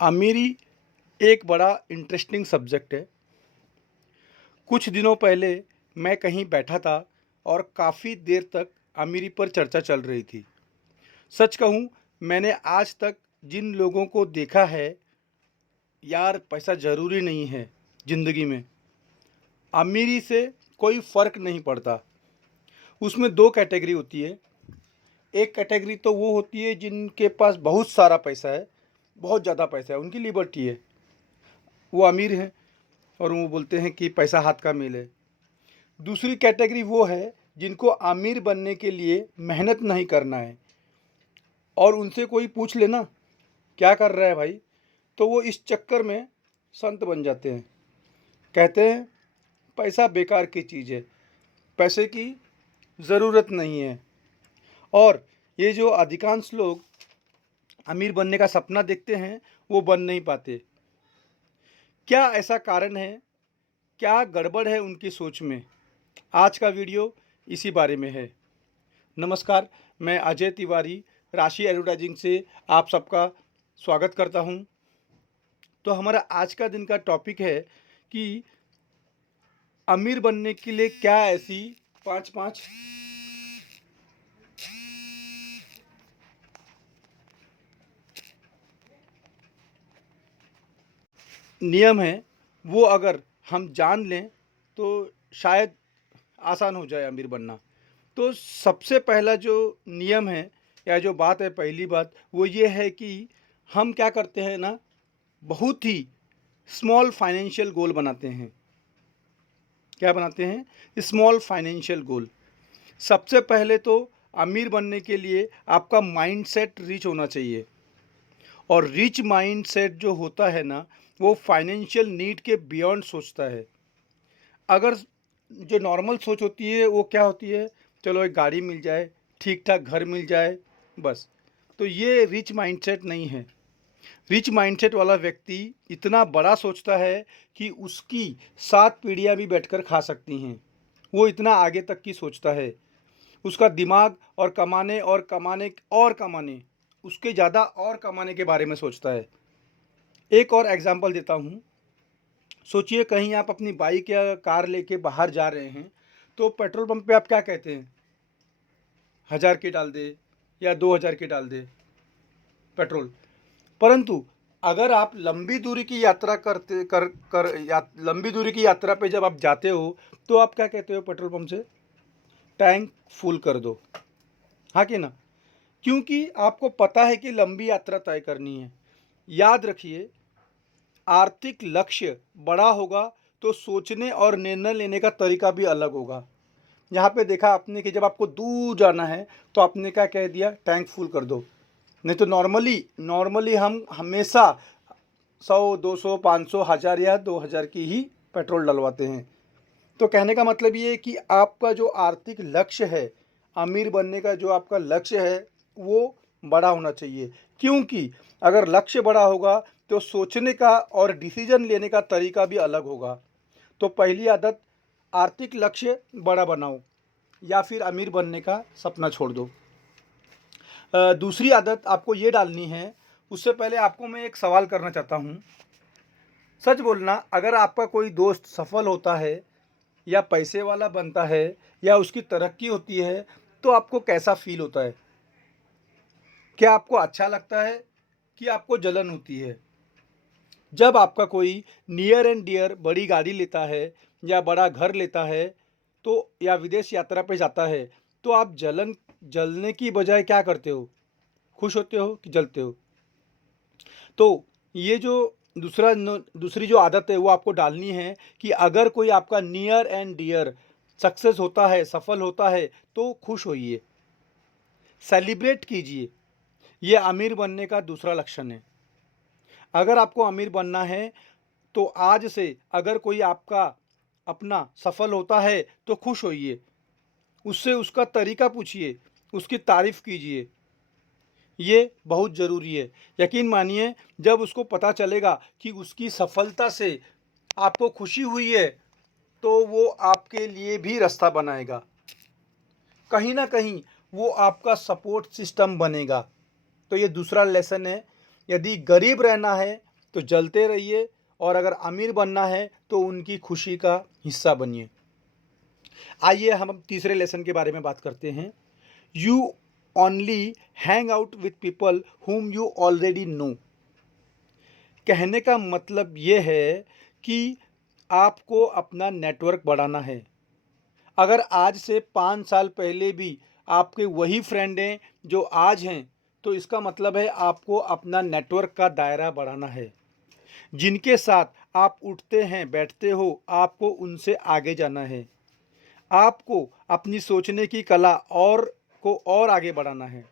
अमीरी एक बड़ा इंटरेस्टिंग सब्जेक्ट है। कुछ दिनों पहले मैं कहीं बैठा था और काफ़ी देर तक अमीरी पर चर्चा चल रही थी। सच कहूँ, मैंने आज तक जिन लोगों को देखा है, यार पैसा ज़रूरी नहीं है ज़िंदगी में, अमीरी से कोई फ़र्क नहीं पड़ता। उसमें दो कैटेगरी होती है। एक कैटेगरी तो वो होती है जिनके पास बहुत सारा पैसा है, बहुत ज़्यादा पैसा है, उनकी लिबर्टी है, वो अमीर हैं और वो बोलते हैं कि पैसा हाथ का मेल है। दूसरी कैटेगरी वो है जिनको अमीर बनने के लिए मेहनत नहीं करना है, और उनसे कोई पूछ लेना क्या कर रहा है भाई, तो वो इस चक्कर में संत बन जाते हैं। कहते हैं पैसा बेकार की चीज़ है, पैसे की ज़रूरत नहीं है। और ये जो अधिकांश लोग अमीर बनने का सपना देखते हैं, वो बन नहीं पाते। क्या ऐसा कारण है? क्या गड़बड़ है उनकी सोच में? आज का वीडियो इसी बारे में है। नमस्कार, मैं अजय तिवारी राशि एडवर्टाइजिंग से आप सबका स्वागत करता हूं। तो हमारा आज का दिन का टॉपिक है कि अमीर बनने के लिए क्या ऐसी पाँच पाँच नियम हैं, वो अगर हम जान लें तो शायद आसान हो जाए अमीर बनना। तो सबसे पहला जो नियम है या जो बात है, पहली बात वो ये है कि हम क्या करते हैं ना, बहुत ही स्मॉल फाइनेंशियल गोल बनाते हैं। क्या बनाते हैं? Small financial goal. सबसे पहले तो अमीर बनने के लिए आपका माइंडसेट रिच होना चाहिए, और रिच माइंडसेट जो होता है ना, वो फाइनेंशियल नीड के बियॉन्ड सोचता है। अगर जो नॉर्मल सोच होती है वो क्या होती है, चलो एक गाड़ी मिल जाए, ठीक ठाक घर मिल जाए, बस। तो ये रिच माइंडसेट नहीं है। रिच माइंडसेट वाला व्यक्ति इतना बड़ा सोचता है कि उसकी 7 पीढ़ियाँ भी बैठकर खा सकती हैं। वो इतना आगे तक की सोचता है। उसका दिमाग और कमाने और कमाने और कमाने, उसके ज़्यादा और कमाने के बारे में सोचता है। एक और एग्जांपल देता हूँ। सोचिए कहीं आप अपनी बाइक या कार लेके बाहर जा रहे हैं, तो पेट्रोल पंप पे आप क्या कहते हैं? 1000 की डाल दे या 2000 की डाल दे पेट्रोल। परंतु अगर आप लंबी दूरी की यात्रा करते कर कर या लंबी दूरी की यात्रा पे जब आप जाते हो, तो आप क्या कहते हो पेट्रोल पंप से? टैंक फुल कर दो। हाँ कि ना? क्योंकि आपको पता है कि लंबी यात्रा तय करनी है। याद रखिए, आर्थिक लक्ष्य बड़ा होगा तो सोचने और निर्णय लेने का तरीका भी अलग होगा। यहाँ पे देखा आपने कि जब आपको दूर जाना है तो आपने क्या कह दिया? टैंक फुल कर दो। नहीं तो नॉर्मली नॉर्मली हम हमेशा 100, 200, 500, 1000 या 2000 की ही पेट्रोल डलवाते हैं। तो कहने का मतलब ये है कि आपका जो आर्थिक लक्ष्य है, अमीर बनने का जो आपका लक्ष्य है, वो बड़ा होना चाहिए। क्योंकि अगर लक्ष्य बड़ा होगा तो सोचने का और डिसीजन लेने का तरीका भी अलग होगा। तो पहली आदत, आर्थिक लक्ष्य बड़ा बनाओ या फिर अमीर बनने का सपना छोड़ दो। दूसरी आदत आपको ये डालनी है। उससे पहले आपको मैं एक सवाल करना चाहता हूँ। सच बोलना, अगर आपका कोई दोस्त सफल होता है या पैसे वाला बनता है या उसकी तरक्की होती है, तो आपको कैसा फील होता है? क्या आपको अच्छा लगता है कि आपको जलन होती है? जब आपका कोई नियर एंड डियर बड़ी गाड़ी लेता है या बड़ा घर लेता है, तो या विदेश यात्रा पे जाता है, तो आप जलने की बजाय क्या करते हो? खुश होते हो कि जलते हो? तो ये जो दूसरी जो आदत है वो आपको डालनी है कि अगर कोई आपका नियर एंड डियर सक्सेस होता है, सफल होता है, तो खुश होइए, सेलिब्रेट कीजिए। ये अमीर बनने का दूसरा लक्षण है। अगर आपको अमीर बनना है तो आज से अगर कोई आपका अपना सफल होता है तो खुश होइए, उससे उसका तरीका पूछिए, उसकी तारीफ कीजिए। ये बहुत ज़रूरी है। यकीन मानिए, जब उसको पता चलेगा कि उसकी सफलता से आपको खुशी हुई है, तो वो आपके लिए भी रास्ता बनाएगा। कहीं ना कहीं वो आपका सपोर्ट सिस्टम बनेगा। तो ये दूसरा लेसन है। यदि गरीब रहना है तो जलते रहिए, और अगर अमीर बनना है तो उनकी खुशी का हिस्सा बनिए। आइए हम तीसरे लेसन के बारे में बात करते हैं। You only hang out with people whom you already know. कहने का मतलब ये है कि आपको अपना नेटवर्क बढ़ाना है। अगर आज से 5 साल पहले भी आपके वही फ्रेंड हैं जो आज हैं, तो इसका मतलब है आपको अपना नेटवर्क का दायरा बढ़ाना है। जिनके साथ आप उठते हैं बैठते हो, आपको उनसे आगे जाना है। आपको अपनी सोचने की कला और आगे बढ़ाना है।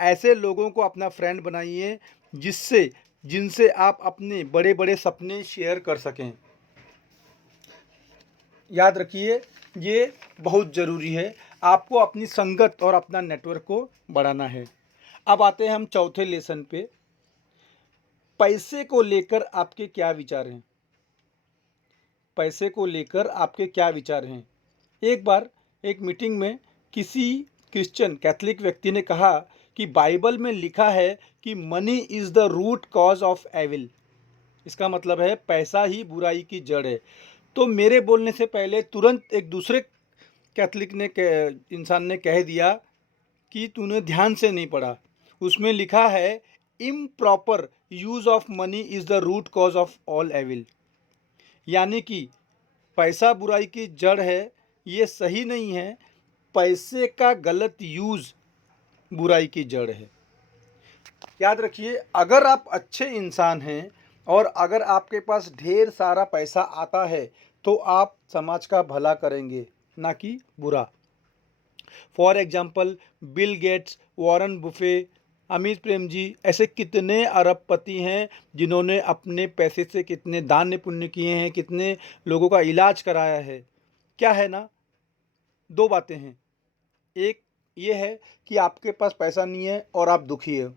ऐसे लोगों को अपना फ्रेंड बनाइए जिनसे आप अपने बड़े बड़े सपने शेयर कर सकें। याद रखिए, ये बहुत ज़रूरी है। आपको अपनी संगत और अपना नेटवर्क को बढ़ाना है। अब आते हैं हम चौथे लेसन पे। पैसे को लेकर आपके क्या विचार हैं? पैसे को लेकर आपके क्या विचार हैं? एक बार एक मीटिंग में किसी क्रिश्चियन कैथलिक व्यक्ति ने कहा कि बाइबल में लिखा है कि money is the root cause of evil. इसका मतलब है पैसा ही बुराई की जड़ है। तो मेरे बोलने से पहले तुरंत एक दूसरे कैथलिक इंसान ने कह दिया कि तूने ध्यान से नहीं पढ़ा। उसमें लिखा है improper use of money is the root cause of all evil. यानी कि पैसा बुराई की जड़ है, ये सही नहीं है। पैसे का गलत यूज़ बुराई की जड़ है। याद रखिए, अगर आप अच्छे इंसान हैं और अगर आपके पास ढेर सारा पैसा आता है तो आप समाज का भला करेंगे, ना कि बुरा। For example Bill Gates, Warren Buffett, Amit Prem ji, ऐसे कितने अरबपति हैं जिन्होंने अपने पैसे से कितने दान पुण्य किए हैं, कितने लोगों का इलाज कराया है। क्या है ना, दो बातें हैं। एक ये है कि आपके पास पैसा नहीं है और आप दुखी हो,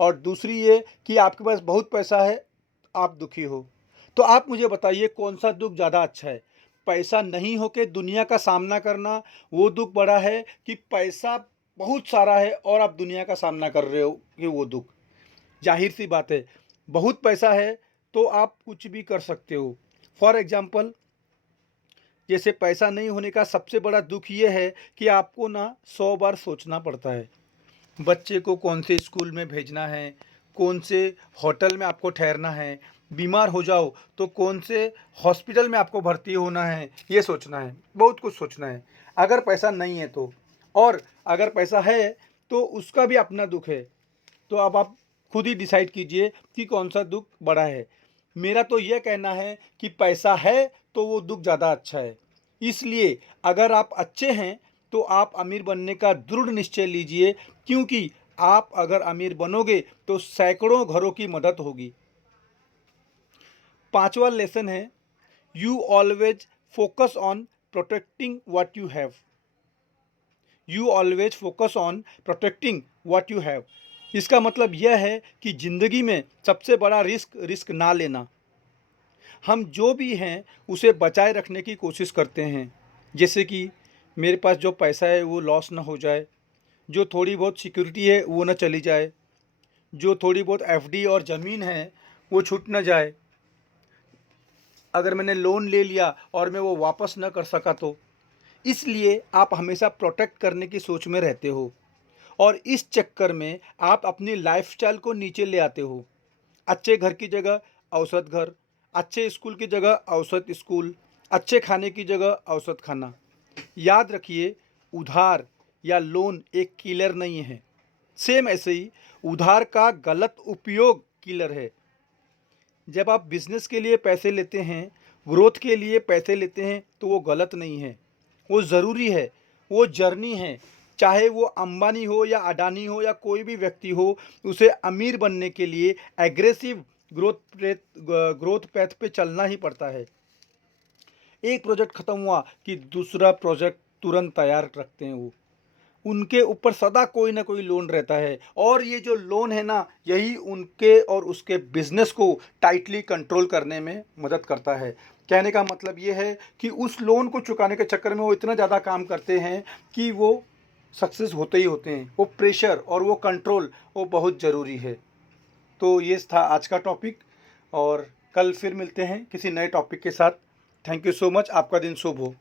और दूसरी ये कि आपके पास बहुत पैसा है, आप दुखी हो। तो आप मुझे बताइए कौन सा दुख ज़्यादा अच्छा है? पैसा नहीं होके दुनिया का सामना करना, वो दुख बड़ा है, कि पैसा बहुत सारा है और आप दुनिया का सामना कर रहे हो कि वो दुख? जाहिर सी बात है, बहुत पैसा है तो आप कुछ भी कर सकते हो। फॉर एग्जाम्पल, जैसे पैसा नहीं होने का सबसे बड़ा दुख ये है कि आपको ना 100 बार सोचना पड़ता है। बच्चे को कौन से स्कूल में भेजना है, कौन से होटल में आपको ठहरना है, बीमार हो जाओ तो कौन से हॉस्पिटल में आपको भर्ती होना है, ये सोचना है, बहुत कुछ सोचना है अगर पैसा नहीं है तो। और अगर पैसा है तो उसका भी अपना दुख है। तो अब आप खुद ही डिसाइड कीजिए कि कौन सा दुख बड़ा है। मेरा तो यह कहना है कि पैसा है तो वो दुख ज़्यादा अच्छा है। इसलिए अगर आप अच्छे हैं तो आप अमीर बनने का दृढ़ निश्चय लीजिए, क्योंकि आप अगर अमीर बनोगे तो सैकड़ों घरों की मदद होगी। पांचवा लेसन है, you always focus on protecting what you have. You always focus on protecting what you have. इसका मतलब यह है कि ज़िंदगी में सबसे बड़ा रिस्क ना लेना। हम जो भी हैं उसे बचाए रखने की कोशिश करते हैं। जैसे कि मेरे पास जो पैसा है वो लॉस ना हो जाए, जो थोड़ी बहुत सिक्योरिटी है वो ना चली जाए, जो थोड़ी बहुत एफडी और ज़मीन है वो छूट ना जाए। अगर मैंने लोन ले लिया और मैं वो वापस ना कर सका तो। इसलिए आप हमेशा प्रोटेक्ट करने की सोच में रहते हो, और इस चक्कर में आप अपनी लाइफस्टाइल को नीचे ले आते हो। अच्छे घर की जगह औसत घर, अच्छे स्कूल की जगह औसत स्कूल, अच्छे खाने की जगह औसत खाना। याद रखिए, उधार या लोन एक किलर नहीं है। सेम ऐसे ही उधार का गलत उपयोग किलर है। जब आप बिजनेस के लिए पैसे लेते हैं, ग्रोथ के लिए पैसे लेते हैं, तो वो गलत नहीं है, वो ज़रूरी है, वो जर्नी है। चाहे वो अंबानी हो या अडानी हो या कोई भी व्यक्ति हो, उसे अमीर बनने के लिए एग्रेसिव ग्रोथ पैथ पे चलना ही पड़ता है। एक प्रोजेक्ट ख़त्म हुआ कि दूसरा प्रोजेक्ट तुरंत तैयार रखते हैं वो। उनके ऊपर सदा कोई ना कोई लोन रहता है, और ये जो लोन है ना, यही उनके और उसके बिजनेस को टाइटली कंट्रोल करने में मदद करता है। कहने का मतलब ये है कि उस लोन को चुकाने के चक्कर में वो इतना ज़्यादा काम करते हैं कि वो सक्सेस होते ही होते हैं। वो प्रेशर और वो कंट्रोल वो बहुत ज़रूरी है। तो ये था आज का टॉपिक। और कल फिर मिलते हैं किसी नए टॉपिक के साथ। Thank you so much. आपका दिन शुभ हो।